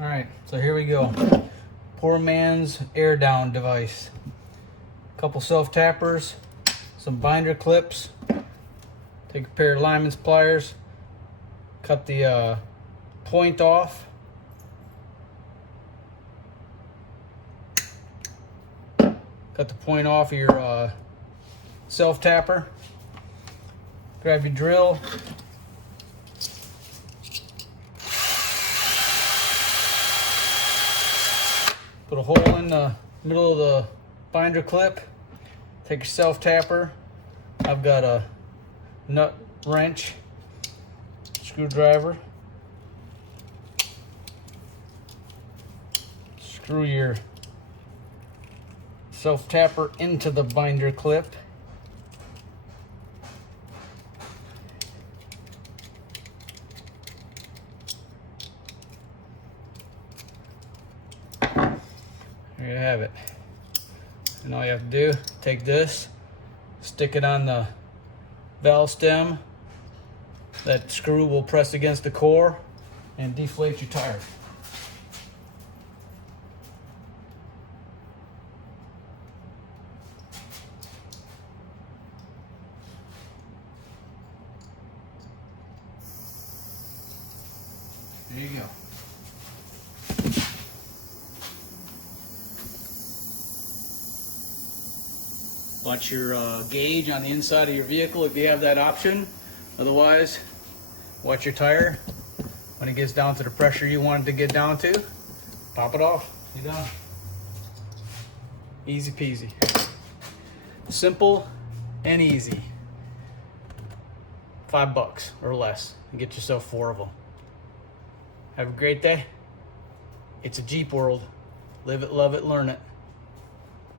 All right, so here we go. Poor man's air down device. Couple self tappers, some binder clips. Take a pair of lineman's pliers, cut the point off. Cut the point off of your self tapper. Grab your drill. Put a hole in the middle of the binder clip. Take your self tapper. I've got a nut wrench, screwdriver. Screw your self tapper into the binder clip. There you have it. And all you have to do, take this, stick it on the valve stem. That screw will press against the core and deflate your tire. There you go. Watch your gauge on the inside of your vehicle if you have that option. Otherwise, watch your tire. When it gets down to the pressure you want it to get down to, pop it off. You're done. Easy peasy. Simple and easy. $5 or less and get yourself 4 of them. Have a great day. It's a Jeep world. Live it, love it, learn it.